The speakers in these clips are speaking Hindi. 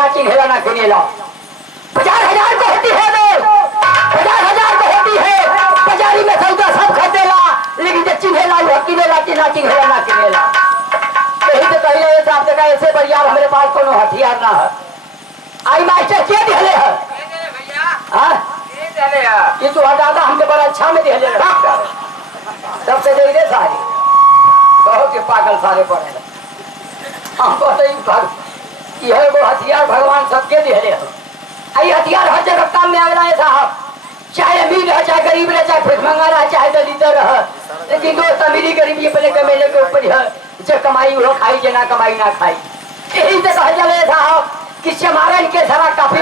ना चिन्हेला ना गिनेला। 50,000 को होती है दो, 50,000 को होती है। बाजारी में सौदा सब खरीदेला, लेकिन जो चिन्हेला वो किनेला कि ना चिन्हेला ना किनेला। यही तो कहिए साहब देखा ऐसे बढ़िया हमारे पास कोनो हथियार ना है। आई मास्टर क्या दिहले है भैया? ये तो दादा हमके बड़ा अच्छा में दिहले सबसे दे दे सारी बहुत के पागल सारे पड़े हमको यह वो हथियार भगवान सबके दिहले है। आई हथियार हर जगह काम में आ रहा है साहब, चाहे अमीर रहे चाहे गरीब रहे चाहे भिखमंगा रहे चाहे दलित रहे, लेकिन दोस्त अमीरी गरीबी अपने कमेले के ऊपर है। जो कमाई वो खाई जो ना कमाई ना खाई। यही से कहा चले साहब कि चमारन के सारा काफी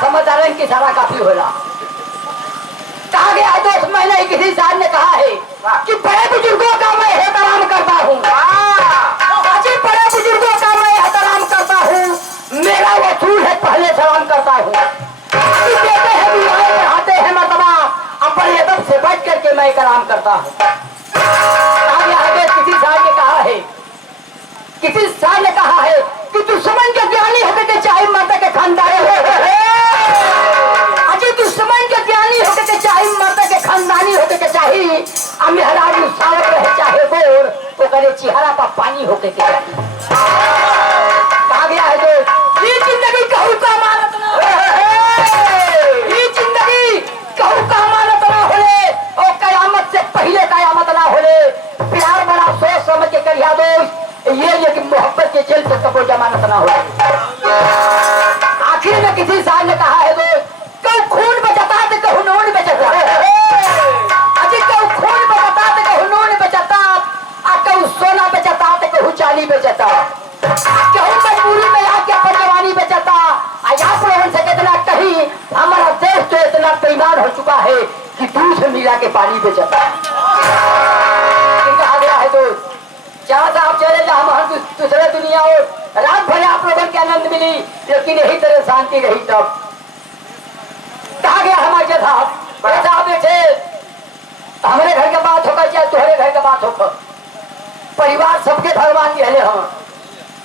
समझदारन की सारा काफी होला। कहा गया दोस्त मैंने किसी साहब ने कहा है कि बड़े बुजुर्गों का मैं एहतराम करता हूँ, बड़े बुजुर्गों का मैं एहतराम करता हूँ, मेरा वसूल है पहले सलाम करता हूँ। कहते हैं बढ़ाते हैं मर्तबा अपने अदब से बच करके मैं कलाम करता हूँ। किसी साहब ने कहा है, किसी साहब ने कहा है कि दुश्मन के ज्ञानी होकर के चाहे मर्द के खानदानी हो, अजय दुश्मन के ज्ञानी होकर के चाहे मर्द के खानदानी होकर के चाहे अमेहरारू सावक रहे चाहे गोर तो करे चेहरा पर पानी होकर के कहा गया है। तो ये जिंदगी कहू का मानत ना, ये जिंदगी कहू का मानत ना होले और कयामत से पहले कयामत ना होले। प्यार बड़ा सोच समझ के करिया दोस्त, ये कि मोहब्बत के जेल से कबो जमानत ना हो। आखिर में किसी साहब ने कहा है दोस्त कहू खून बचाता तो कहू नून बचाता, अजी कहू खून बचाता तो कहू नून बचाता, कहू सोना बचाता तो कहू चांदी बचाता, कहू मजबूरी में आके अपन जवानी बचाता। आप लोगों से कितना कहीं हमारा देश तो इतना बेईमान हो चुका है कि दूध मिला के पानी बेचता। कहा गया है दोस्त जहाँ से आप चले जाओ हम दूसरे दुनिया और रात भर आप लोगों के आनंद मिली, लेकिन यही तरह शांति रही। तब कहा गया हमारे साहब बड़े साहब बैठे हमारे घर के बात होकर चाहे तुम्हारे घर के बात होकर, परिवार सबके भगवान कहले हम,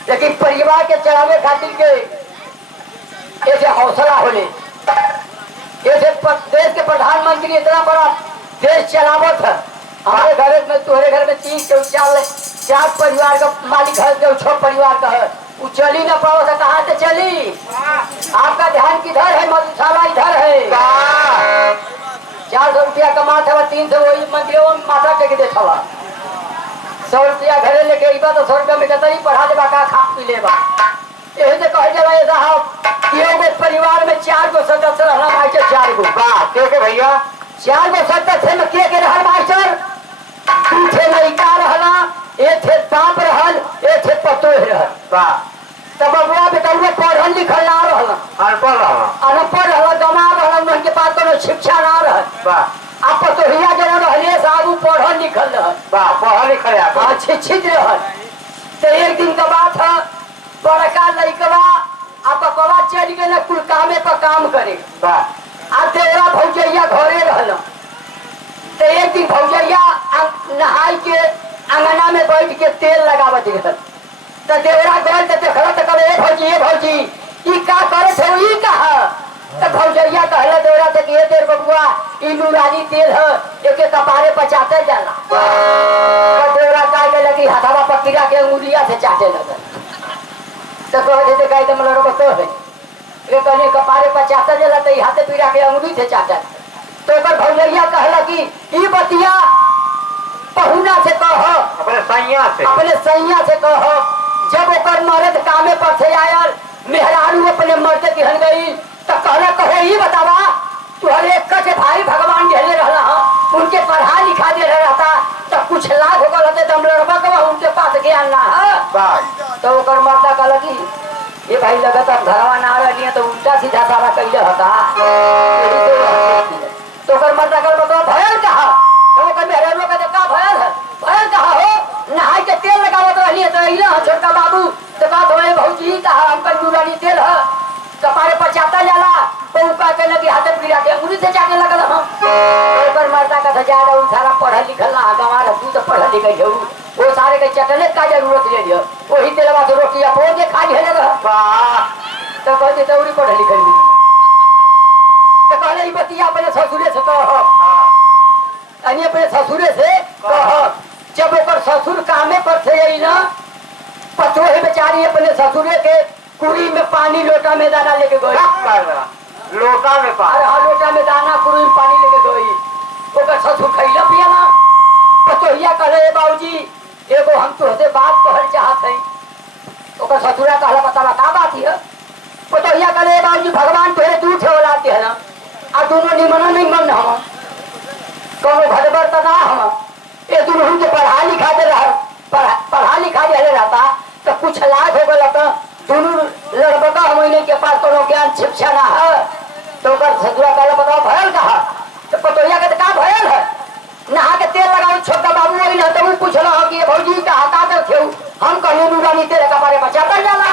लेकिन परिवार के चलावे खातिर के ऐसे हौसला होले। ऐसे देश के प्रधानमंत्री इतना बड़ा देश चलावत है, हमारे घर में तुम्हारे घर में 3 परिवार का मालिक है, 6 परिवार का है, वो चली न पाओ तो कहाँ से चली? आपका ध्यान किधर है? मधुशाला इधर है। 400 रुपया कमाता हुआ 300 वही मंदिरों में माथा टेक देता हुआ, 100 रुपया घरे लेके इबा तो 100 रुपया में कहता नहीं पढ़ा देवा का खा पी लेवा। यही से कहे जरा साहब ये परिवार में 4 गो सदस्य रहना मास्टर, 4 गो के भैया 4 गो सदस्य में के रहल मास्टर, 2 थे लड़का रहना, 1 थे बाप रहल, 1 थे पतोह रहल। तब बबुआ बेटुआ पढ़ल लिखल ना रहल, अनपढ़ रहल, गंवार रहल, उनके पास कोनो शिक्षा ना रहल। आप पतोहिया जो रहले साहब पढ़ल लिखल रहल, पढ़ल लिखल शिक्षित रहल। तो एक दिन का बात है बड़का लड़कवा आपा चल गए कुल कामे पर काम करे, तेरा भौजैया घरे रहल। तो एक दिन भौजैया नहाई के अंगना में बैठ के तेल लगावत रहल। तो देवरा गल तो देखल तो कहे भौजी भौजी ई का करे थे ई कहा? तो भौजैया कहला देवरा से ये देर बबुआ ई नूरानी तेल है, एके कपारे पर चाटे जाला। तो देवरा कहे लगी हथवा पकड़ा के अंगुलिया से चाटे लगल। तो कहते कहे तुम लोग तो है ये कहने कपारे पर चाटा जाला तो हाथे पीड़ा के अंगुली से चाटा। तो एक भौजैया कहला कि ई बतिया पहुना से कह, अपने सैया से कह। जब ओकर मर्द कामे पर से आयल मेहरारू अपने मर्द की हन गई तो कहला कहे ई बतावा तुहरे एक के भाई भगवान ढेले रहला उनके पढ़ा लिखा दे रहता तो कुछ लाभ हो गए तो हम लड़बा के उनके पास ज्ञान ना है। तो ओकर मर्दा कहला कि ये भाई लगता घरवा ना रही तो उल्टा सीधा सारा कैले होता। तो ओकर मर्दा कहल बताओ भयल कहा? तो ओकर मेहरारू कहते का भयल है? भयल कहा हो नहाई के तेल लगावत रही तो अइला छोटका बाबू तो बात होए भौजी कहा हमका नूरानी तेल है कपारे पर चाटा जाला तो उनका कहला कि हाथे पीड़ा के अंगुली से चाटे लगल हम। ओकर मर्दा का ज्यादा उन सारा पढ़ल लिखल ना गंवार तू तो पढ़ल लिखल हो वो सारे के चटने का जरूरत ले लियो वही तेलवा से रोटी अपो के खा ले तो कहते दौड़ी पढ़ लिखल तो कहले ई बतिया अपने ससुरे से कह अनी अपने ससुरे से कह जब ओकर ससुर कामे पर थे ना पतो है बेचारी अपने ससुरे के कुड़ी में पानी लोटा में दाना लेके गई लोटा में अरे हाँ लोटा में दाना कुड़ी में पानी लेके गई ओकर ससुर खैला पिया ना पतोहिया कहले बाबूजी एगो हम तुहसे बात कहल चाहत है ओकर ससुरा कहला बतावा का बात है पतोहिया कहले बाबूजी भगवान तुहे दू ठे औलाद दे ना आ दोनों निमन नहीं मन हम कोनो घरबर त ना हम ये दोनों के पढ़ा लिखा दे रहा पढ़ा लिखा दे रहता तो कुछ लाभ हो गया तो दोनों लड़का हम के पास कोनो ज्ञान शिक्षा ना है तो ओकर ससुरा कहला बताओ भयल कहा तो पतोहिया के का भयल है नहा के तेल लगाओ छोटा बाबू वही ना तो पूछला हो कि भौजी का हटा कर थे हम कहले नुरानी तेल का बारे में चाटल जाला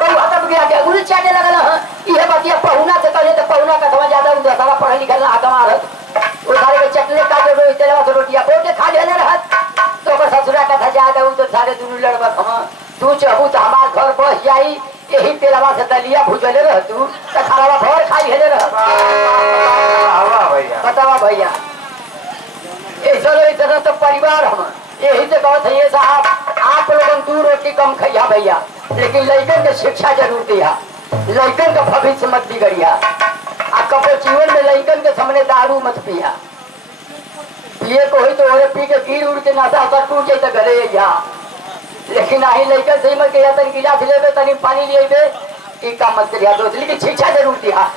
बहु हटप गया के उल चाटे लगल है ये बतिया पहुना से कहले तो पहुना का थवा ज्यादा उधर सारा पढ़ लिखल ना कमा रह वो सारे के चटले का जो तेलवा से रोटियां बोल के खा लेले रहत तो ओकर ससुरा का था ज्यादा उधर सारे दुनु लड़बा हम तू चाहू तो हमार घर बस जाई यही तेलवा से दलिया भुजले रह तू तो खावा भर खाई हेले रह बतावा भैया ऐसा तो परिवार हम यही से कहते हैं साहब आप लोगों दू रोटी कम खैया भैया लेकिन लड़कन के शिक्षा जरूर दिया लड़कन का भविष्य मत बिगड़िया आ कपो जीवन में लड़कन के सामने दारू मत पिया पिए को ही तो ओरे पी के गिर उड़ के नशा असर टूट जाए तो घरे जा लेकिन आई लड़कन से मत कहिया तनी गिलास लेबे तनी पानी लेबे ई काम मत करिया दोस्त लेकिन शिक्षा जरूर दिया।